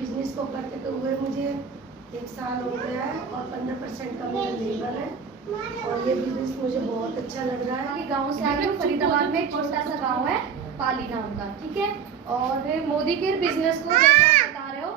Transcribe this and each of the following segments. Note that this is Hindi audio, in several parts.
बिजनेस को करते तो हुए मुझे 1 साल हो गया है और 15% का मेरा लेबर है और ये बिजनेस मुझे बहुत अच्छा लग रहा है। गांव से आ रही हूँ, फरीदाबाद में एक छोटा सा गांव है पाली नाम का, ठीक है। और मोदी के बिजनेस को जैसे आप बता रहे हो,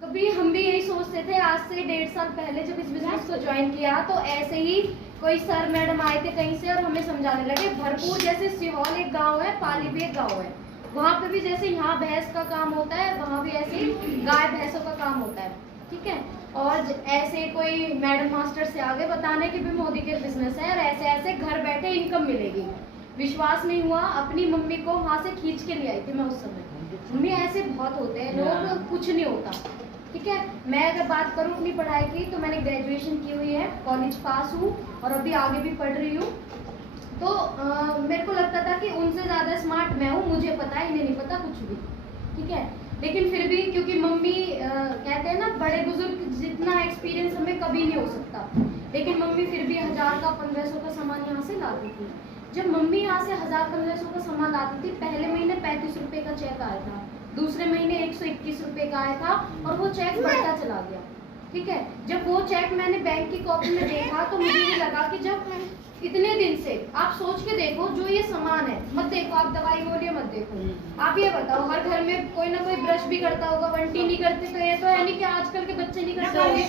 कभी हम भी यही सोचते थे आज से 1.5 साल पहले जब इस बिजनेस को ज्वाइन किया तो ऐसे ही कोई सर मैडम आए थे कहीं से और हमें समझाने लगे भरपूर। जैसे सिहोल एक गाँव है, पाली भी एक गाँव है, वहाँ पे भी जैसे यहाँ भैंस का काम होता है वहाँ भी ऐसे गाय भैंसों का काम होता है, ठीक है। और ऐसे कोई मैडम मास्टर से आगे बताने कि भी मोदी के बिजनेस है और ऐसे ऐसे घर बैठे इनकम मिलेगी। विश्वास नहीं हुआ, अपनी मम्मी को वहाँ से खींच के ले आई थी मैं उस समय। मम्मी ऐसे बहुत होते हैं लोग, कुछ नहीं होता, ठीक है। मैं अगर बात करूँ अपनी पढ़ाई की तो मैंने ग्रेजुएशन की हुई है, कॉलेज पास हूँ और अभी आगे भी पढ़ रही हूँ। तो मेरे को लगता था कि उनसे ज़्यादा स्मार्ट मैं हूँ, मुझे पता है, इन्हें नहीं पता कुछ भी, ठीक है। लेकिन फिर भी क्योंकि मम्मी कहते हैं ना बड़े बुजुर्ग जितना एक्सपीरियंस हमें कभी नहीं हो सकता, लेकिन मम्मी फिर भी 1000 का 1500 का सामान यहाँ से लाती थी। जब मम्मी यहाँ से 1000-1500 का सामान लाती थी, पहले महीने 35 रुपये का चेक आया था, दूसरे महीने 121 रुपये का आया था और वो चेक बढ़ता चला गया, ठीक है। जब वो चेक मैंने बैंक की कॉपी में देखा तो मुझे ये लगा कि जब इतने दिन से आप सोच के देखो जो ये सामान है, मत देखो आप दवाई गोलियां मत देखो, आप ये बताओ हर घर में कोई ना कोई ब्रश भी करता होगा, बंटी नहीं करते तो ये तो है नहीं कि आजकल के बच्चे नहीं करते होंगे,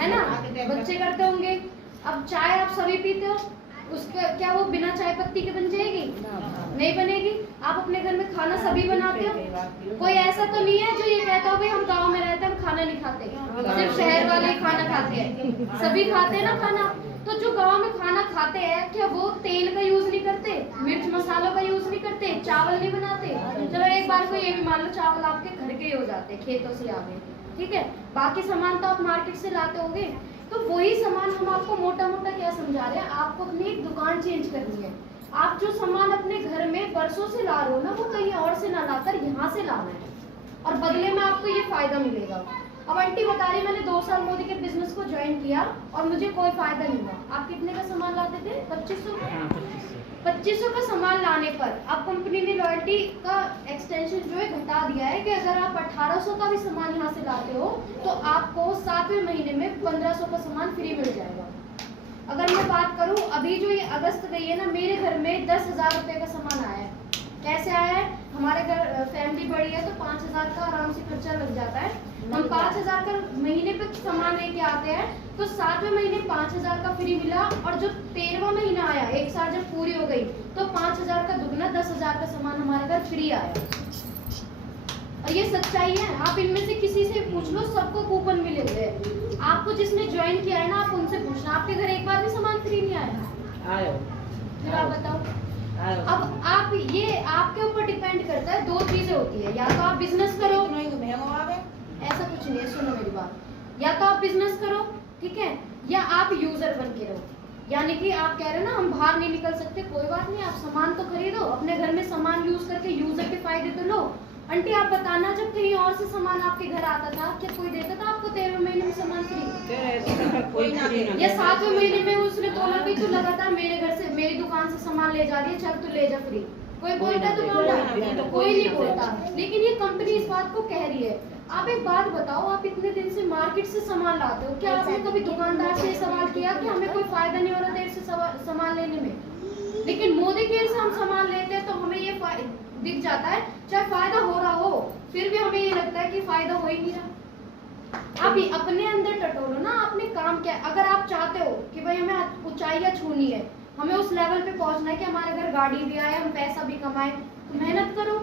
है ना, बच्चे करते होंगे। अब चाय आप सभी पीते हो, उसका क्या वो बिना चाय पत्ती के बन जाएगी? नहीं बनेगी। आप अपने घर में खाना सभी बनाते हो, कोई ऐसा तो नहीं है जो ये कहता हो भाई हम गाँव में रहते हैं हम खाना नहीं खाते, सिर्फ शहर वाले ही खाना खाते हैं, सभी खाते हैं ना खाना। तो जो गांव में खाना खाते हैं क्या वो तेल का यूज नहीं करते, मिर्च मसालों का यूज नहीं करते, चावल नहीं बनाते? चलो एक बार को ये भी मान लो चावल आपके घर के ही हो जाते खेतों से आ गए, ठीक है। बाकी सामान तो आप मार्केट से लाते होंगे। तो वही सामान हम आपको मोटा मोटा क्या समझा रहे हैं, आपको अपनी एक दुकान चेंज करनी है। आप जो सामान अपने घर में बरसों से ला रहे हो ना, वो कहीं और से ना लाकर यहाँ से लाना है और बदले में आपको ये फायदा मिलेगा। अब आंटी बता रही मैंने 2 साल मोदी के बिजनेस को ज्वाइन किया और मुझे कोई फायदा नहीं हुआ। आप कितने का सामान लाते थे? 2500 का सामान लाने पर अब कंपनी ने लॉयल्टी का एक्सटेंशन जो है घटा दिया है कि अगर आप 1800 का भी सामान यहाँ से लाते हो तो आपको 7वें महीने में 1500 का सामान फ्री मिल जाएगा। अगर मैं बात करूँ अभी जो ये अगस्त गई है ना, मेरे घर में 10,000 रुपये का सामान आया है। कैसे आया है? हमारे घर फैमिली बड़ी है तो 5000 का आराम से खर्चा लग जाता है। हम 5000 का महीने पे सामान लेके आते हैं तो 7वें महीने 5000 का फ्री मिला और जो 13वां महीना आया, 1 साल जब पूरी हो गई तो 5000 का दुगना 10,000 का सामान हमारे घर फ्री आया। और ये सच्चाई है, आप इनमें से किसी से पूछ लो, सबको कूपन मिले हुए हैं। आपको जिसने ज्वाइन किया है ना, आप उनसे पूछना आपके घर एक बार भी सामान फ्री नहीं आया? फिर आप बताओ। अब आप ये आपके ऊपर डिपेंड करता है, 2 चीजें होती है, या तो आप बिजनेस करो, ऐसा कुछ नहीं है, सुनो मेरी बात, या तो आप बिजनेस करो, ठीक है, या आप यूजर बन के रहो। यानी कि आप कह रहे हो ना हम बाहर नहीं निकल सकते, कोई बात नहीं, आप सामान तो खरीदो, अपने घर में सामान यूज करके यूजर के फायदे तो लो। आंटी आप बताना, जब कहीं और से सामान आपके घर आता था क्या कोई देता था आपको 13वें महीने में सामान फ्री? या 7वें महीने में उसने बोला भी तू लगातार मेरे घर से मेरी दुकान से सामान ले जा रही है, चल तू ले जा फ्री? कोई बोलता है तो बोलता, कोई नहीं बोलता। लेकिन ये कंपनी इस बात को कह रही है। आप एक बात बताओ, आप इतने दिन से मार्केट से सामान लाते हो, क्या आपने कभी दुकानदार से सवाल किया कि हमें कोई फायदा नहीं हो रहा देर से सामान लेने में? लेकिन मोदी केयर से हम सामान लेते हैं तो हमें ये दिख जाता है, चाहे फायदा हो रहा हो फिर भी हमें ये लगता है कि फायदा हो ही नहीं रहा। आप अपने अंदर टटोलो ना, आपने काम क्या। अगर आप चाहते हो कि भाई हमें ऊंचाइयां छूनी है, हमें उस लेवल पे पहुंचना है कि हमारे घर गाड़ी भी आए, हम पैसा भी कमाए, तो मेहनत करो।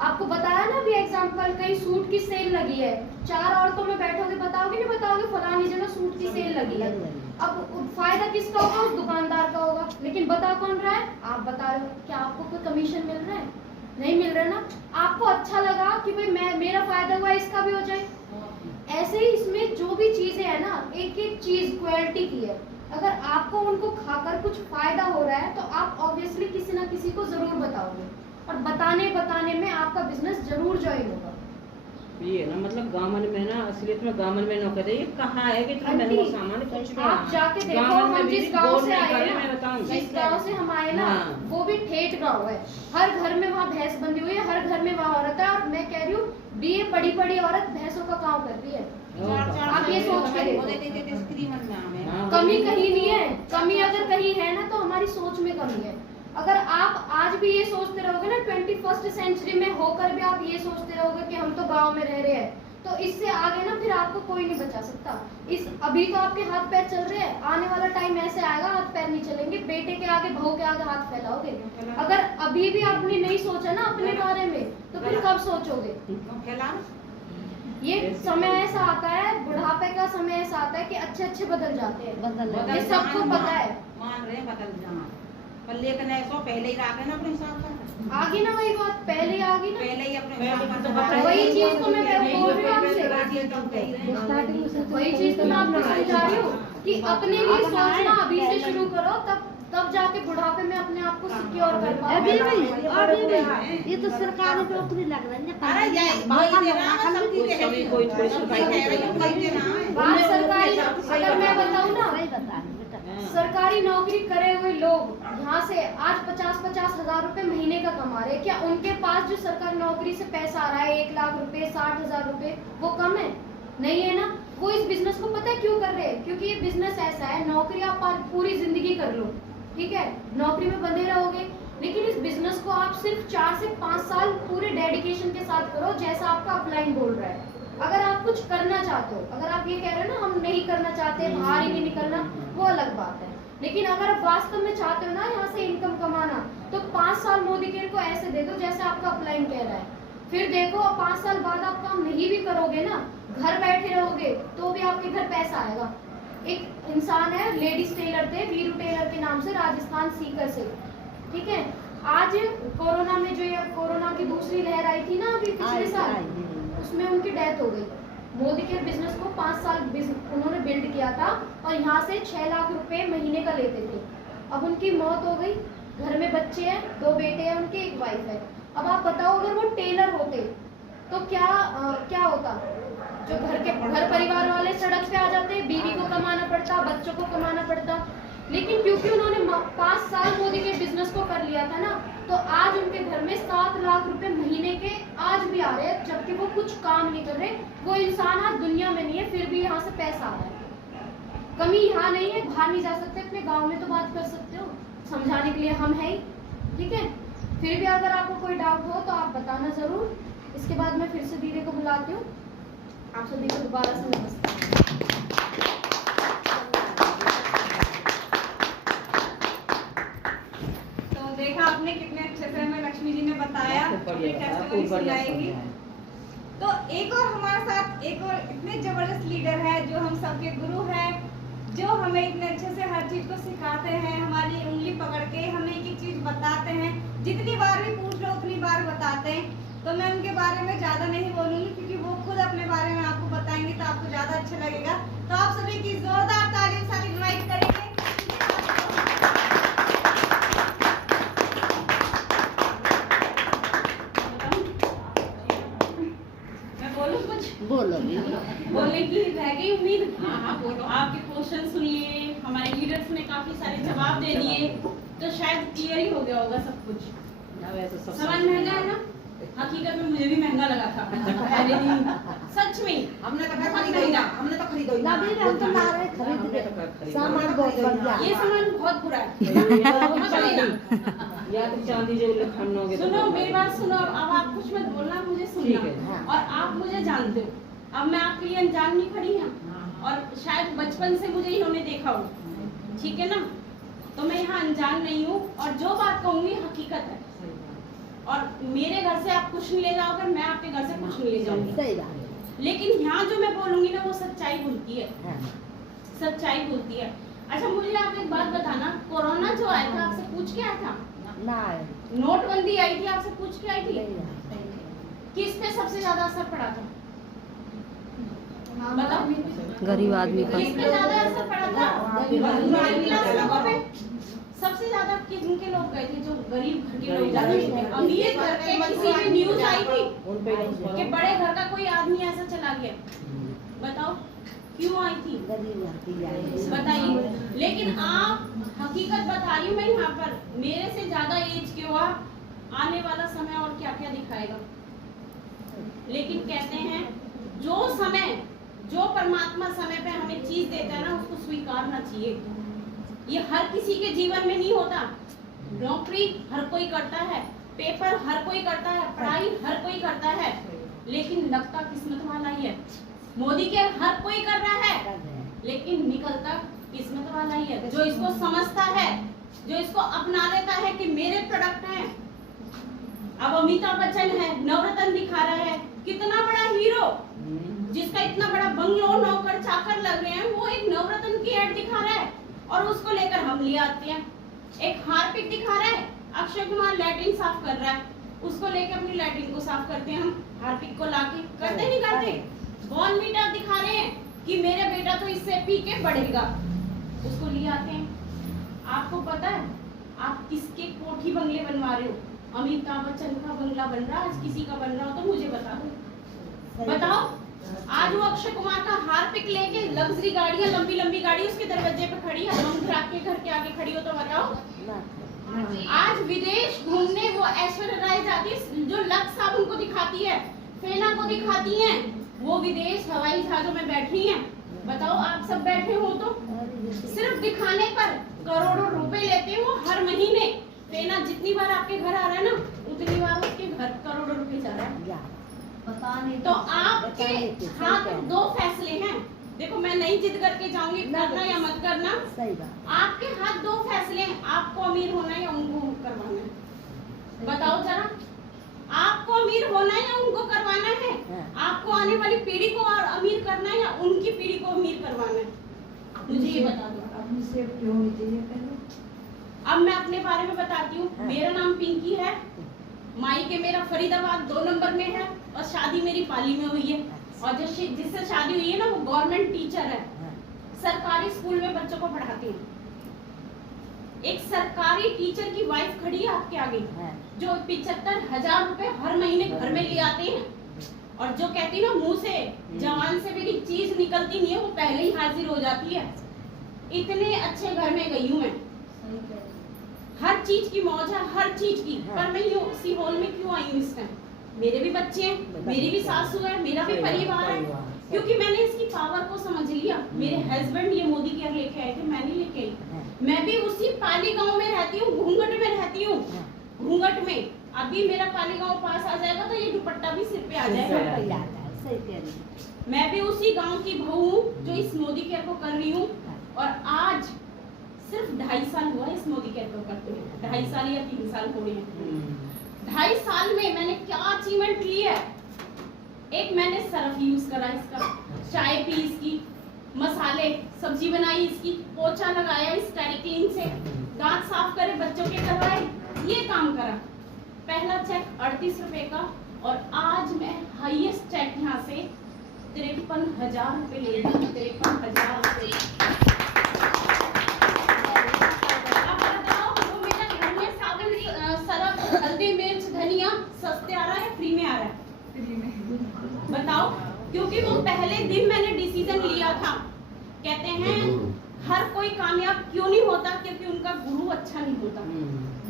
आपको बताया ना अभी एग्जांपल, कहीं सूट की सेल लगी है, 4 औरतों में बैठोगे, बताओगे नहीं बताओगे फलानी जगह सूट की सेल लगी है। अब फायदा किसका होगा? उस दुकानदार का होगा। लेकिन बता कौन रहा है? आप बता रहे हो। क्या आपको कोई कमीशन मिल रहा है? नहीं मिल रहा ना। आपको अच्छा लगा कि भाई मेरा फायदा हुआ, इसका भी हो जाए। ऐसे ही इसमें जो भी चीजें है ना, एक एक चीज क्वालिटी की है। अगर आपको उनको खाकर कुछ फायदा हो रहा है तो आप ऑब्वियसली किसी ना किसी को जरूर बताओगे और बताने में आपका बिजनेस जरूर ज्वाइन होगा। ये ना मतलब गांवन में ना असलियत में गांवन में नौकर है, ये कहाँ है कि इतना महंगा सामान कुछ भी आप जाके देखो, गांवन में हम भी जिस गांव से आए मैं ना, बताऊं जिस गांव से हम आए ना, हाँ। वो भी ठेठ गांव है। हर घर में वहाँ भैंस बंधी हुई है, हर घर में वहाँ औरत है। और मैं कह रही हूँ बीए पढ़ी पढ़ी औरत भैंसों का काम कर रही है। आप ये सोच के देखो, हाँ, कमी कहीं नहीं है। कमी अगर कहीं है ना तो हमारी सोच में कमी है। अगर आप आज भी ये सोचते रहोगे ना 21st सेंचुरी में होकर भी आप ये सोचते रहोगे कि हम तो गांव में रह रहे हैं, तो इससे आगे ना फिर आपको कोई नहीं बचा सकता। इस अभी तो आपके हाथ पैर चल रहे हैं, आने वाला टाइम ऐसे आएगा हाथ पैर नहीं चलेंगे। बेटे के आगे बहू के आगे हाथ फैलाओगे। अगर अभी भी आपने नहीं सोचा ना अपने बारे में, तो फिर कब सोचोगे? ये समय ऐसा आता है, बुढ़ापे का समय ऐसा आता है कि अच्छे अच्छे बदल जाते हैं। ये सबको पता है। मान रहे बदल जाना, पर लेकिन ऐसा पहले ही रखे ना अपने हिसाब से। आगे ना वही बात, पहले आ गई ना, पहले ही अपने पहले हिसाब तो से बताया वही ही चीज तो मैं बोल रही हूँ आपसे। वही चीज तो मैं आपको समझा रही हूँ कि अपने लिए सोचना अभी से शुरू करो, तब जाके बुढ़ापे में अपने आप को सिक्योर कर पाओगे। ये तो सरकारी नौकरी लग रही है। अरे ये वही दे रहा है, सब चीजें हैं। कोई थोड़ी वही दे रही है, वही दे रहा है। बात सरकारी, अगर मैं बताऊँ ना, सही बता रही बेटा। सरकारी नौकरी करे हुए लोग यहाँ से आज 50-50 हजार रुपए महीने का कमा रहे हैं। क्या उनके पास जो सरकारी नौकरी से पैसा आ रहा है 1 लाख रुपए, 60,000 रुपए, वो कम है? नहीं है ना। वो इस बिजनेस को पता है क्यों कर रहे हैं? क्योंकि ये बिजनेस ऐसा है, नौकरी आप पूरी जिंदगी कर लो, ठीक है, नौकरी में बंधे रहोगे, लेकिन इस बिजनेस को आप सिर्फ 4 से 5 साल पूरे डेडिकेशन के साथ करो, जैसा आपका अपलाइन बोल रहा है। अगर आप कुछ करना चाहते हो, अगर आप ये कह रहे हो ना हम नहीं करना चाहते, बाहर ही नहीं निकलना, वो अलग बात है। लेकिन अगर आप वास्तव में चाहते हो ना यहाँ से इनकम कमाना, तो 5 साल मोदी केयर को ऐसे दे दो जैसे आपका अपलाइन कह रहा है। फिर देखो 5 साल बाद आप काम नहीं भी करोगे ना, घर बैठे रहोगे, तो भी आपके घर पैसा आएगा। एक इंसान है, लेडीज टेलर थे, वीरू टेलर के नाम से, राजस्थान सीकर से, ठीक है। आज कोरोना में जो ये कोरोना की दूसरी लहर आई थी ना अभी पिछले साल, उसमें उनकी डेथ हो गई। मोदी के बिजनेस को 5 साल उन्होंने बिल्ड किया था और यहाँ से 6 लाख रुपए महीने का लेते थे। अब उनकी मौत हो गई, घर में बच्चे हैं, 2 बेटे हैं उनके, 1 वाइफ है। अब आप बताओ अगर वो टेलर होते तो क्या होता? जो घर परिवार वाले सड़क पे आ जाते, बीवी को कमाना पड़ता, बच्चों को कमाना पड़ता। लेकिन क्योंकि उन्होंने 5 साल मोदी के बिजनेस को कर लिया था ना, तो आज उनके घर में 7 लाख रुपए महीने के आज भी आ रहे हैं, जबकि वो कुछ काम नहीं कर रहे। वो इंसान आज दुनिया में नहीं है, फिर भी यहाँ से पैसा आ रहा है। कमी यहाँ नहीं है, बाहर नहीं जा सकते, अपने गांव में तो बात कर सकते हो, समझाने के लिए हम हैं ही, ठीक है। फिर भी अगर आपको कोई डाउट हो तो आप बताना जरूर। इसके बाद मैं फिर से दीदी को बुलाती हूँ। आप सभी को दोबारा से नमस्कार। तो देखा आपने कितने अच्छे से हमें लक्ष्मी जी ने बताया अपनी टेस्टिमनी सुनाएंगी। तो एक और हमारे साथ एक और इतने जबरदस्त लीडर है जो हम सबके गुरु हैं, जो हमें इतने अच्छे से हर चीज को सिखाते हैं, हमारी उंगली पकड़ के हमें एक एक चीज बताते हैं, जितनी बार भी पूछ लो उतनी बार बताते हैं। तो मैं उनके बारे में ज्यादा नहीं बोलूंगी क्योंकि वो खुद अपने बारे में आपको बताएंगे तो आपको ज्यादा अच्छा लगेगा। तो आप सभी की जोरदार तालियों से इनवाइट करेंगे। मैं बोलूं कुछ? बोलो बोलने की रह गई उम्मीद। हाँ बोलो। आपके क्वेश्चन सुन लिए, हमारे लीडर्स ने काफी सारे जवाब दे दिए, तो शायद क्लियर ही हो गया होगा सब कुछ। सामान महंगा है ना? हकीकत में मुझे भी महंगा लगा था पहले दिन, सच में। हमने तो खरीदा ही ना, हमने तो खरीदो ही ना। नबी हम तो ला रहे खरीद सामान बहुत बढ़िया। ये सामान बहुत बुरा है। या तो चांदी जो खनोगे। सुनो मेरी बात सुनो, अब आप कुछ मत बोलना, मुझे सुनना। और आप मुझे जानते हो, अब मैं आपके लिए अनजान नहीं खड़ी हूँ, और शायद बचपन से मुझे इन्होंने देखा हो, ठीक है ना। तो मैं यहाँ अनजान नहीं हूँ, और जो बात कहूँगी हकीकत है। और मेरे घर से आप कुछ नहीं ले जाओगे, मैं आपके घर से कुछ नहीं ले जाऊंगी। सही बात है। लेकिन यहाँ जो मैं बोलूंगी ना वो सच्चाई बोलती है, हाँ। सच्चाई बोलती है। अच्छा मुझे आप एक बात बताना, कोरोना जो आया था आपसे पूछ के आया था? ना नोटबंदी आई थी आपसे पूछ के आई थी? नहीं किस पे सबसे ज्यादा असर पड़ा था? बताओ। गरीब आदमी का। किस पे ज्यादा असर पड़ा था? मिडिल क्लास लोगों पे। सबसे ज्यादा किनके लोग गए थे? जो गरीब घर के लोग गरीब जाते घर थे। के। अमीर घर के किसी में न्यूज आई थी उन पे नहीं कि बड़े घर का कोई आदमी ऐसा चला गया? बताओ क्यों आई थी? बताइए। लेकिन आप हकीकत बता रही हूँ मैं यहाँ पर, मेरे से ज्यादा एज के हो आप, आने वाला समय और क्या क्या दिखाएगा। लेकिन कहते हैं जो समय, जो परमात्मा समय पे हमें चीज देता है ना, उसको स्वीकारना चाहिए। ये हर किसी के जीवन में नहीं होता। नौकरी हर कोई करता है, पेपर हर कोई करता है, पढ़ाई हर कोई करता है, लेकिन लगता किस्मत वाला ही है। मोदी के हर कोई कर रहा है, लेकिन निकलता किस्मत वाला ही है। जो इसको समझता है, जो इसको अपना लेता है कि मेरे प्रोडक्ट हैं। अब अमिताभ बच्चन है, नवरत्न दिखा रहा है, कितना बड़ा हीरो जिसका इतना बड़ा बंगलो, नौकर चाकर लग रहे हैं, वो एक नवरत्न की एड दिखा रहा है और उसको लेकर हम ले आते हैं। एक हार्पिक दिखा रहा है, अक्षय कुमार लैट्रिन साफ कर रहा है, उसको लेकर अपनी लैट्रिन को साफ करते हैं हम, हार्पिक को लाके। करते नहीं करते? बॉर्नवीटा दिखा रहे हैं कि मेरा बेटा तो इससे पी के बढ़ेगा, उसको ले आते हैं। आपको पता है आप किसके कोठी बंगले बनवा रहे हो? अमिताभ बच्चन का बंगला बन रहा है, आज किसी का बन रहा हो तो मुझे बता दो। बताओ, आज वो अक्षय कुमार का हार्पिक लेके लग्जरी गाड़ियां, लंबी लंबी गाड़ी उसके दरवाजे पे खड़ी है, हम के घर के आगे खड़ी हो तो बताओ। आज विदेश घूमने वो ऐश्वर्या राय जाती है, जो लक्स साबुन को दिखाती है, फेना को दिखाती है, वो विदेश हवाई जहाजों में बैठी हैं। बताओ आप सब बैठे हो तो सिर्फ दिखाने पर करोड़ों रुपए लेते हो हर महीने। फेना जितनी बार आपके घर आ रहा है ना, उतनी बार उसके घर करोड़ों रुपए जा रहा है। पता नहीं। तो आपके हाथ दो फैसले हैं। देखो मैं नहीं जिद करके जाऊंगी करना या मत करना, सही बात। आपके हाथ दो फैसले हैं, आपको अमीर होना है या उनको करवाना है। बताओ जरा, आपको अमीर होना है या उनको करवाना है? आपको आने वाली पीढ़ी को और अमीर करना है या उनकी पीढ़ी को अमीर करवाना है? मुझे ये बता दो। अब मैं अपने बारे में बताती हूँ। मेरा नाम पिंकी है, मायके मेरा फरीदाबाद 2 नंबर में है और शादी मेरी पाली में हुई है। और जिससे शादी हुई है ना, वो गवर्नमेंट टीचर है, सरकारी स्कूल में बच्चों को पढ़ाती हूँ। एक सरकारी टीचर की वाइफ खड़ी है आपके आगे, जो 75,000 रुपए हर महीने घर में ले आते हैं, और जो कहती है ना मुंह से जवान से मेरी चीज निकलती नहीं है, वो पहले ही हाजिर हो जाती है। इतने अच्छे घर में गई हूँ मैं, हर चीज की मौज है, हर चीज की। पर मैं उसी हॉल में क्यों आई हूँ इस टाइम? मेरे भी बच्चे हैं, मेरी भी सासू है, मेरा भी परिवार है, क्योंकि मैंने इसकी पावर को समझ लिया। मेरे हस्बैंड ये मोदी केयर लेके आए थे, मैं नहीं लेके आई। मैं भी उसी पाली गांव में रहती हूँ, घूंघट में रहती हूँ, घूंघट में। अभी मेरा पाली गांव पास आ जाएगा तो ये दुपट्टा भी सिर पे आ जाएगा। मैं भी उसी गांव की बहू हूँ जो इस मोदी केयर को कर रही हूँ। और आज सिर्फ 2.5 साल हुआ है इस मोदी केयर को करते हुए, 2.5 साल या 3 साल हो गए हैं। 2.5 साल में मैंने क्या अचीवमेंट ली है? एक, मैंने सर्फ यूज करा इसका, चाय पी इसकी, मसाले सब्जी बनाई इसकी, पोछा लगाया इस टेरिक्लीन से, दांत साफ करे बच्चों के करवाए, ये काम करा। पहला चेक 38 रुपए का, और आज मैं हाईएस्ट चेक यहाँ से 53,000 रुपए ले रही हूँ। 53,000 रुपए। अब बताओ, वो मेरा घर में साबुन, सरफ, हल्दी, मिर्च, धनिया सस्ते आ रहा है, फ्री में आ रहा है? बताओ, क्योंकि वो पहले दिन मैंने डिसीजन लिया था। कहते हैं हर कोई कामयाब क्यों नहीं होता? क्योंकि उनका गुरु अच्छा नहीं होता।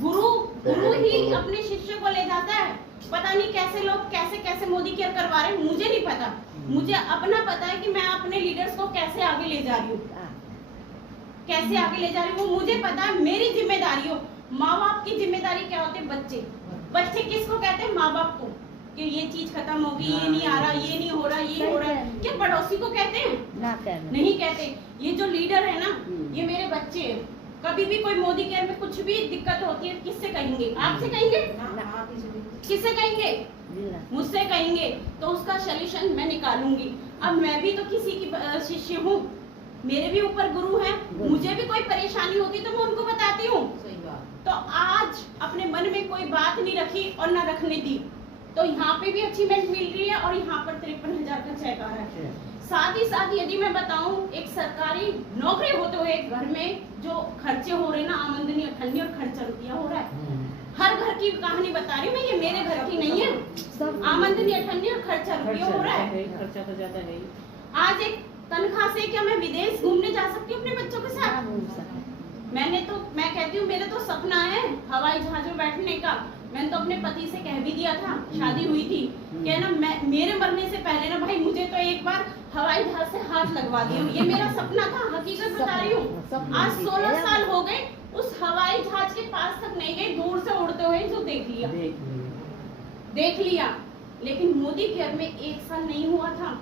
गुरु ही अपने शिष्य को ले जाता है। पता नहीं कैसे लोग कैसे कैसे मोदी केयर करवा रहे हैं, मुझे नहीं पता। मुझे अपना पता है कि मैं अपने लीडर्स को कैसे आगे ले जा रही हूँ, कैसे आगे ले जा रही हूँ, मुझे पता है। मेरी जिम्मेदारी हो, माँ बाप की जिम्मेदारी क्या होती है? बच्चे किसको कहते हैं? माँ बाप को, कि ये चीज खत्म होगी, ये नहीं आ रहा, ये नहीं हो रहा, ये हो रहा है। क्या पड़ोसी को कहते हैं? नहीं कहते। ये जो लीडर है ना, ये मेरे बच्चे हैं। कभी भी कोई मोदी केयर में कुछ भी दिक्कत होती है, किससे कहेंगे? आपसे कहेंगे? किससे कहेंगे? मुझसे कहेंगे। तो उसका सलूशन मैं निकालूंगी। अब मैं भी तो किसी की शिष्य हूँ, मेरे भी ऊपर गुरु हैं, मुझे भी कोई परेशानी होती तो मैं उनको बताती हूँ। तो आज अपने मन में कोई बात नहीं रखी और ना रखने दी, तो यहाँ पे भी अचीवमेंट मिल रही है और यहाँ पर 53,000 का चेक आ रहा है। साथ ही साथ यदि मैं बताऊं, एक सरकारी नौकरी होते हुए घर में जो खर्चे हो रहे ना, आमदनी अठन्नी और खर्चा रुपया हो रहा है। हर घर की कहानी बता रही हूँ मैं, ये मेरे घर की नहीं है। आमदनी अठन्नी और खर्चा रुपया हो रहा है। खर्चा तो ज्यादा है। आज एक तनख्वाह से क्या मैं विदेश घूमने जा सकती हूँ अपने बच्चों के साथ? मैं कहती हूँ मेरा तो सपना है हवाई जहाज में बैठने का। मैंने तो अपने पति से कह भी दिया था, शादी हुई थी, क्या ना मेरे मरने से पहले ना भाई मुझे तो एक बार हवाई जहाज से हाथ लगवा दिया। ये मेरा सपना था, हकीकत बता रही हूँ। आज 16 साल हो गए, उस हवाई जहाज के पास तक नहीं गई, दूर से उड़ते हुए जो देख लिया। लेकिन मोदी केयर में 1 साल नहीं हुआ था,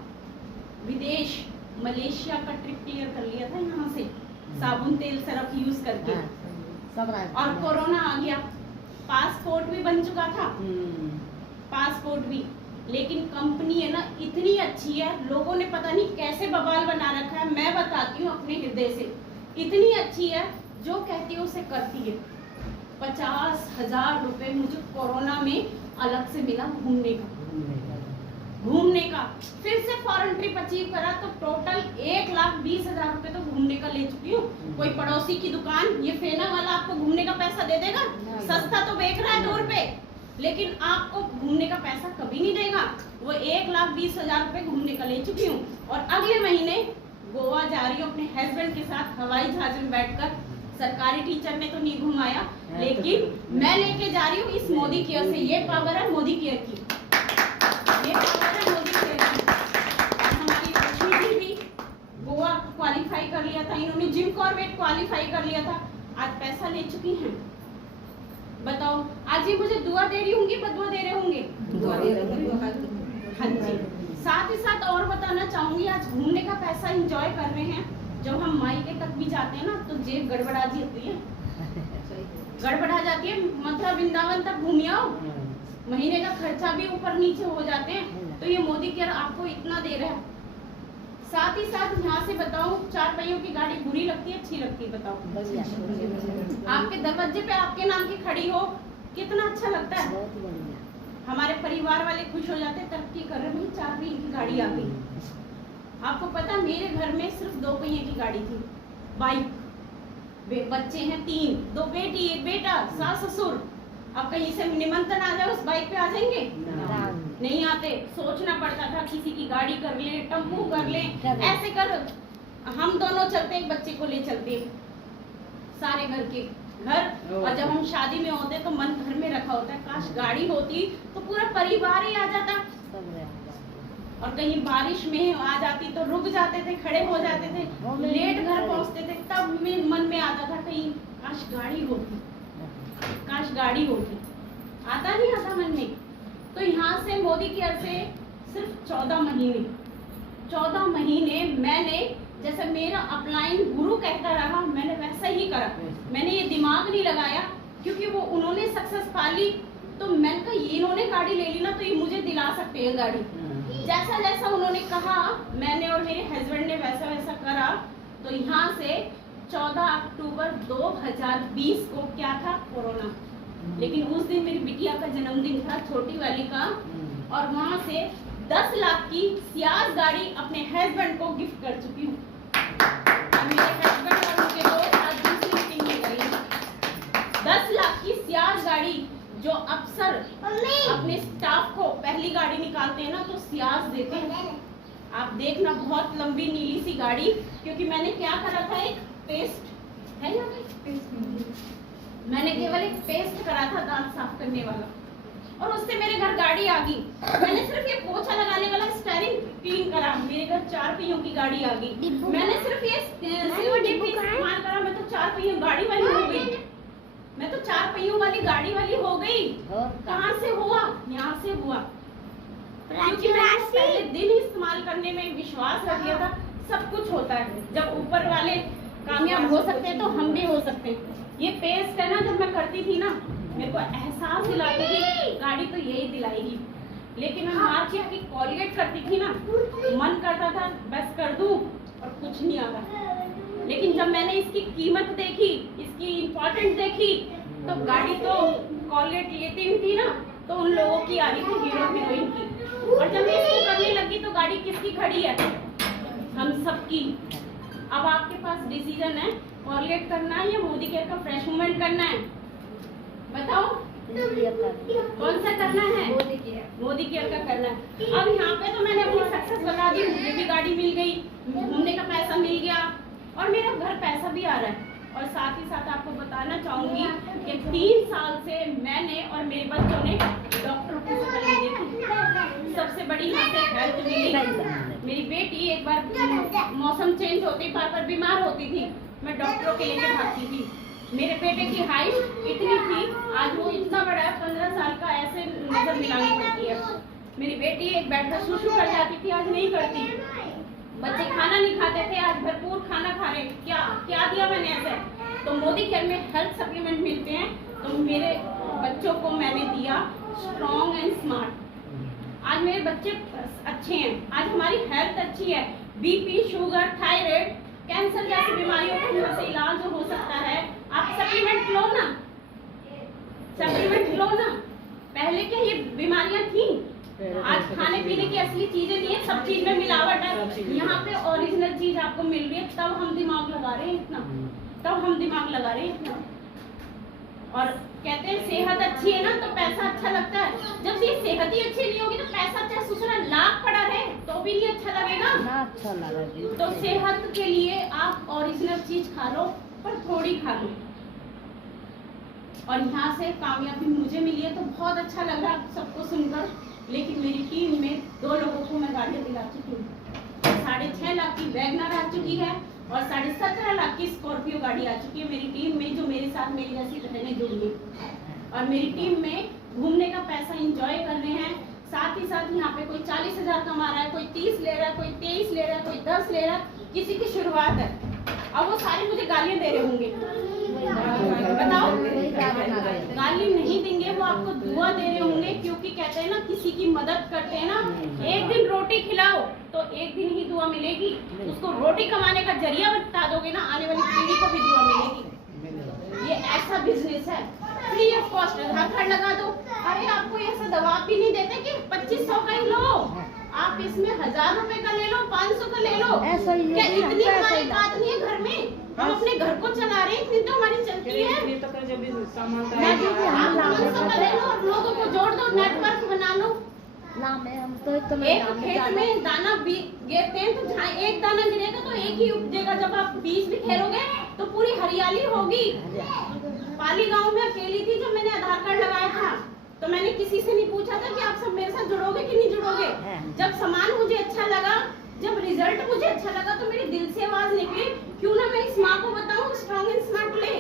विदेश मलेशिया का ट्रिप क्लियर कर लिया था यहाँ से, साबुन तेल सरफ यूज करके। और कोरोना आ गया, पासपोर्ट भी बन चुका था, पासपोर्ट भी। लेकिन कंपनी है ना इतनी अच्छी है, लोगों ने पता नहीं कैसे बवाल बना रखा है। मैं बताती हूँ अपने हृदय से, इतनी अच्छी है, जो कहती है उसे करती है। 50,000 रुपए मुझे कोरोना में अलग से मिला घूमने का। फिर से फॉरेन ट्रिप अचीव करा तो टोटल 1,20,000 रुपए तो घूमने का ले चुकी हूँ। कोई पड़ोसी की दुकान, ये फेना वाला आपको घूमने का पैसा दे देगा? सस्ता तो बेच रहा है 2 रुपए, लेकिन आपको घूमने का पैसा कभी नहीं देगा। वो 1,20,000 रुपए घूमने का ले चुकी हूँ। और अगले महीने गोवा जा रही हूँ अपने हस्बैंड के साथ हवाई जहाज में बैठकर। सरकारी टीचर ने तो नहीं घुमाया, लेकिन मैं लेके जा रही हूँ इस मोदी केयर से। ये पावर है मोदी केयर की, ये पावर है मोदी केयर की। और हमारी लक्ष्मी जी भी गोवा क्वालिफाई कर लिया था, इन्होंने जिम कॉर्बेट क्वालिफाई कर लिया था, आज पैसा ले चुकी हैं। बताओ, आज ये मुझे दुआ दे रही होंगी, बदुआ दे रहे होंगे? दुआ दे रहे होंगे। हाँ जी। साथ ही साथ और बताना चाहूंगी, आज घूमने का पैसा एंजॉय कर रहे हैं। जब हम मायके तक भी जाते हैं ना तो जेब गड़बड़ा जाती है, गड़बड़ा जाती है। मथुरा वृंदावन तक घूम आओ, महीने का खर्चा भी ऊपर नीचे हो जाते हैं। तो ये मोदी केयर आपको इतना दे रहा है। साथ ही साथ यहाँ से बताऊं, 4 पहियों की गाड़ी बुरी लगती है, अच्छी लगती है? बताओ। आपके दरवाजे पे आपके नाम की खड़ी हो, कितना अच्छा लगता है। हमारे परिवार वाले खुश हो जाते, तरक्की कर रहे हैं, 4 पहिए की गाड़ी आ गई। आपको पता मेरे घर में सिर्फ 2 पहिए की गाड़ी थी, बाइक। बच्चे हैं 3, 2 बेटी 1 बेटा, सास ससुर। अब कहीं से निमंत्रण आ जाए, उस बाइक पे आ जाएंगे? नहीं आते। सोचना पड़ता था किसी की गाड़ी कर ले, टेम्पू कर ले, ऐसे कर। हम दोनों चलते, एक बच्चे को ले चलते, सारे घर के घर। और जब हम शादी में होते तो मन घर में रखा होता है, काश गाड़ी होती तो पूरा परिवार ही आ जाता। और कहीं बारिश में आ जाती तो रुक जाते थे, खड़े हो जाते थे, लेट घर पहुंचते थे। तब में मन में आता था कहीं काश गाड़ी होती, काश गाड़ी होती। आता नहीं आता मन में। तो यहाँ से मोदी केयर से सिर्फ 14 महीने मैंने, जैसे मेरा अपलाइन गुरु कहता रहा, मैंने वैसा ही करा। मैंने ये दिमाग नहीं लगाया, क्योंकि वो उन्होंने सक्सेस पा ली तो मैंने कहा ये इन्होंने गाड़ी ले ली ना तो ये मुझे दिला सकते हैं गाड़ी। जैसा जैसा उन्होंने कहा मैंने और मेरे हस्बैंड ने वैसा वैसा करा। तो यहाँ से 14 अक्टूबर 2020 को क्या था? कोरोना। लेकिन उस दिन मेरी बिटिया का जन्मदिन था, छोटी वाली का। और वहाँ से 10 लाख की सियाज गाड़ी अपने हस्बैंड को गिफ्ट कर चुकी हूँ। मेरे हस्बैंड और उनके दोस्त आज दूसरी मीटिंग में गए। 10 लाख की सियाज गाड़ी, जो अक्सर अपने स्टाफ को पहली गाड़ी निकालते हैं ना तो सियाज देते हैं। आप देखना, बहुत लंबी नीली सी गाड़ी। क्योंकि मैंने क्या करा था, एक पेस्ट है यहाँ पे, मैंने केवल एक पेस्ट करा था दांत साफ करने वाला, और उससे मेरे घर गाड़ी आ गई। मैंने सिर्फ ये पोछा लगाने वाला स्टीयरिंग क्लीन करा, मेरे घर 4 पहियों की गाड़ी आ गई। मैंने सिर्फ ये सिल्वर डिब्बी इस्तेमाल करा, मैं तो 4 पहियों गाड़ी वाली हो गई। मैं तो 4 पहियों वाली गाड़ी वाली हो गई। कहाँ से हुआ? यहाँ से हुआ। क्योंकि मैंने पहले दिन ही इस्तेमाल करने में विश्वास रख लिया था। सब कुछ होता है, जब ऊपर वाले कामयाब हो सकते हैं तो हम भी हो सकते हैं। ये पेस्ट है ना, जब मैं करती थी ना, मेरे को एहसास दिलाती थी गाड़ी तो यही दिलाएगी। लेकिन मैं मार्चिया की कॉलगेट करती थी ना, मन करता था बस कर दूं और कुछ नहीं आता। लेकिन जब मैंने इसकी कीमत देखी, इसकी इम्पोर्टेंट देखी, तो गाड़ी तो कॉलगेट लेती हुई थी ना, तो उन लोगों की आ रही थी, हीरो हीरोइन की। और जब मैं इसको करने लगी तो गाड़ी किसकी खड़ी है? हम सबकी। अब आपके पास डिसीजन है, कॉलगेट करना है या मोदी केयर का फ्रेश मूवमेंट करना है, बताओ कौन सा करना है? मोदी केयर का करना है। अब यहाँ पे तो मैंने अपनी सक्सेस बता दी, मुझे भी गाड़ी मिल गई, घूमने का पैसा मिल गया और मेरा घर पैसा भी आ रहा है। और साथ ही साथ आपको बताना चाहूंगी कि 3 साल से मैंने और मेरे बच्चों ने डॉक्टरों की शक्ल नहीं देखी। सबसे बड़ी यहाँ से हेल्थ मिली। मेरी बेटी एक बार मौसम चेंज होते बार बीमार होती थी, मैं डॉक्टरों के लेके भागती थी। मेरे बेटे की हाइट इतनी थी, आज वो इतना बड़ा है, 15 साल का, ऐसे नजर मिलानी पड़ती है। मेरी बेटी एक बेड पर सुसु कर जाती थी, आज नहीं करती। बच्चे खाना नहीं खाते थे, आज भरपूर खाना खा रहे। क्या दिया मैंने ऐसे? तो मोदी केयर में हेल्थ सप्लीमेंट मिलते हैं, तो मेरे बच्चों को मैंने दिया स्ट्रॉन्ग एंड स्मार्ट। आज मेरे बच्चे अच्छे हैं, आज हमारी हेल्थ अच्छी है। बीपी, शुगर, थायराइड, कैंसर जैसी बीमारियों का यहाँ से इलाज हो सकता है। आप सप्लीमेंट लो ना, सप्लीमेंट लो ना। पहले क्या ये बीमारियां थी? आज खाने पीने की असली चीजें नहीं है, सब चीज में मिलावट है। यहाँ पे ओरिजिनल चीज आपको मिल रही है, तब हम दिमाग लगा रहे हैं इतना, तब हम दिमाग लगा रहे हैं इतना। और कहते हैं सेहत अच्छी है ना तो पैसा अच्छा लगता है। जब ये सेहत ही अच्छी नहीं होगी तो पैसा चाहे दूसरा लाख पड़ा है तो भी नहीं अच्छा लगेगा ना, अच्छा लगा। तो सेहत के लिए आप ओरिजिनल चीज खा लो, पर थोड़ी खा लो। और यहाँ से कामयाबी मुझे मिली है तो बहुत अच्छा लग रहा है सबको सुनकर। लेकिन मेरी टीम में 2 लोगों को मैं गाड़ियाँ दिला चुकी हूँ। 6.5 लाख की वैगनर आ चुकी है और 17.5 लाख की स्कॉर्पियो गाड़ी आ चुकी है मेरी टीम में, जो मेरे साथ मेरी जैसी रहने जुड़ी है। और मेरी टीम में घूमने का पैसा एंजॉय कर रहे हैं। साथ ही साथ यहाँ पे कोई 40,000 कमा रहा है, कोई 30 ले रहा है, कोई 23 ले रहा है, कोई 10 ले रहा है। किसी की शुरुआत है। अब वो सारे मुझे गालियाँ दे रहे होंगे, बताओ? गाली नहीं देंगे, वो आपको दुआ दे रहे होंगे, क्योंकि कहते हैं ना किसी की मदद करते हैं ना, एक दिन रोटी खिलाओ तो एक दिन ही दुआ मिलेगी। उसको रोटी कमाने का जरिया बता दोगे ना, आने वाली पीढ़ी को भी दुआ मिलेगी। ये ऐसा बिजनेस है, free of cost Aadhaar card लगा दो। अरे आपको ऐसा दबाव भी नहीं देते कि 2500 का ही लो, आप इसमें 1000 रुपए का ले लो, 500 का ले लो। ऐसा ही क्या है, इतनी ऐसा हमारी ही बात नहीं है घर में? हम अपने घर को चला रहे हैं, इतनी तो हमारी चलती है। आप 500 का ले लो और लोगों को जोड़ दो, नेटवर्क बना लो। ना मैं हम तो एक खेत में दाना गिरते हैं तो जहाँ एक दाना गिरेगा तो एक ही उपजेगा। जब आप बीज भी खेलोगे तो पूरी हरियाली होगी। पाली गांव में अकेली थी जब मैंने आधार कार्ड लगाया था, तो मैंने किसी से नहीं पूछा था कि आप सब मेरे साथ जुड़ोगे कि नहीं जुड़ोगे। जब सामान मुझे अच्छा लगा, जब रिजल्ट मुझे अच्छा लगा, तो मेरे दिल से आवाज निकली, क्यों ना मैं इस माँ को बताऊं स्ट्रॉन्ग एंड स्मार्ट ले।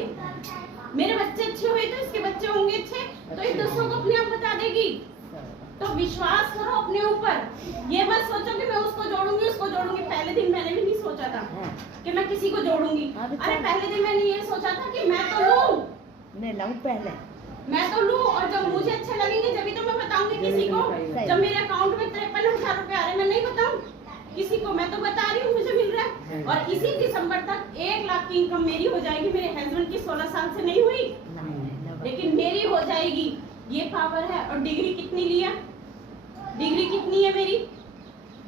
मेरे बच्चे अच्छे हुए तो इसके बच्चे होंगे अच्छे, तो इस दूसरों को अपने आप बता देगी। तो विश्वास करो अपने ऊपर, ये मत सोचो कि मैं उसको जोड़ूंगी उसको जोड़ूंगी। पहले दिन मैंने भी नहीं सोचा था कि मैं किसी को जोड़ूंगी। अरे पहले दिन मैंने ये सोचा था कि मैं तो लूं, मैं लाऊं पहले, मैं तो लूं, और जब मुझे अच्छे लगेंगे जब तो मैं बताऊंगी किसी को। जब मेरे अकाउंट में 53,000 रुपए आ रहे हैं, मैं नहीं बताऊं किसी को, मैं तो बता रही हूँ मुझे मिल रहा है। और इसी दिसंबर तक 1 लाख की इनकम मेरी हो जाएगी। मेरे हस्बैंड की 16 साल से नहीं हुई, लेकिन मेरी हो जाएगी। ये पावर है। और डिग्री कितनी लिया? डिग्री कितनी है मेरी?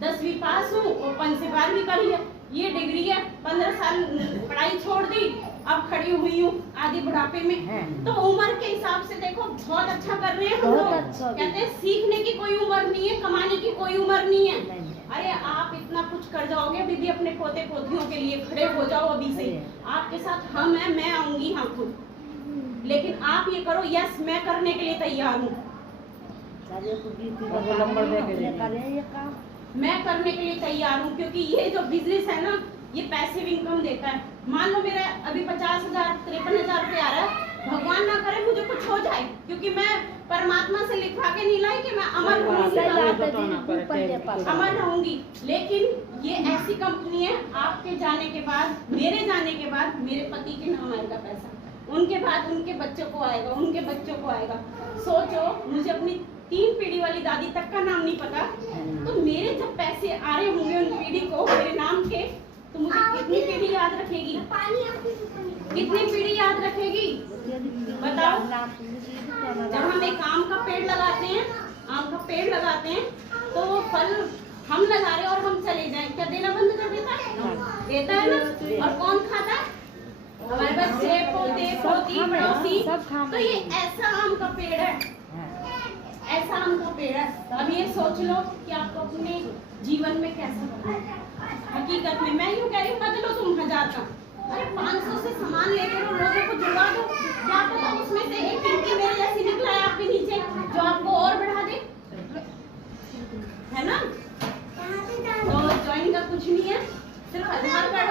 10वीं पास हूँ, ओपन से 12वीं कर लिया, ये डिग्री है। 15 साल पढ़ाई छोड़ दी, अब खड़ी हुई हूँ आधी बुढ़ापे में। तो उम्र के हिसाब से देखो बहुत अच्छा कर रहे हैं हम लोग। कहते हैं सीखने की कोई उम्र नहीं है, कमाने की कोई उम्र नहीं है। अरे आप इतना कुछ कर जाओगे, अभी भी अपने पोते पोतियों के लिए खड़े हो जाओ अभी से। आपके साथ हम हैं, मैं आऊंगी हाँ खुद, लेकिन आप ये करो, यस मैं करने के लिए तैयार हूँ, मैं करने के लिए तैयार हूँ। क्योंकि ये जो बिजनेस है ना, ये पैसिव इनकम देता है। मान लो मेरा अभी 50,000 53,000 रुपए आ रहा है, भगवान ना करे मुझे कुछ हो जाए, क्योंकि मैं परमात्मा से लिखवा के नहीं लाई कि मैं अमर अमर रहूंगी। लेकिन ये ऐसी कंपनी है, आपके जाने के बाद, मेरे जाने के बाद मेरे पति के नाम आएगा पैसा, उनके बाद उनके बच्चों को आएगा, उनके बच्चों को आएगा। सोचो, मुझे अपनी 3 पीढ़ी वाली दादी तक का नाम नहीं पता, तो मेरे जब पैसे आ रहे होंगे उन पीढ़ी को मेरे नाम के, तो मुझे कितनी पीढ़ी याद रखेगी? कितनी पीढ़ी याद रखेगी बताओ? जब हम एक आम का पेड़ लगाते हैं, आम का पेड़ लगाते हैं, तो वो फल हम लगा रहे और हम चले जाए, क्या देना बंद कर देता है? देता है ना। और कौन खाता है? हमारे बच्चे, पोते, पोती, पड़ोसी। तो ये ऐसा आम का पेड़ है, ऐसा आम का पेड़ है। अब ये सोच लो कि आपको अपने जीवन में कैसा करना है। हकीकत में मैं यूँ कह रही हूँ, मत लो तुम 1000 का, अरे 500 से सामान लेके लो, लोगों को जुड़वा दो। क्या पता उसमें से एक पिंकी मेरे जैसी निकला है आपके नीचे, जो आपको और बढ़ा दे, है ना। तो ज्वाइन का कुछ नहीं है, सिर्फ आधार कार्ड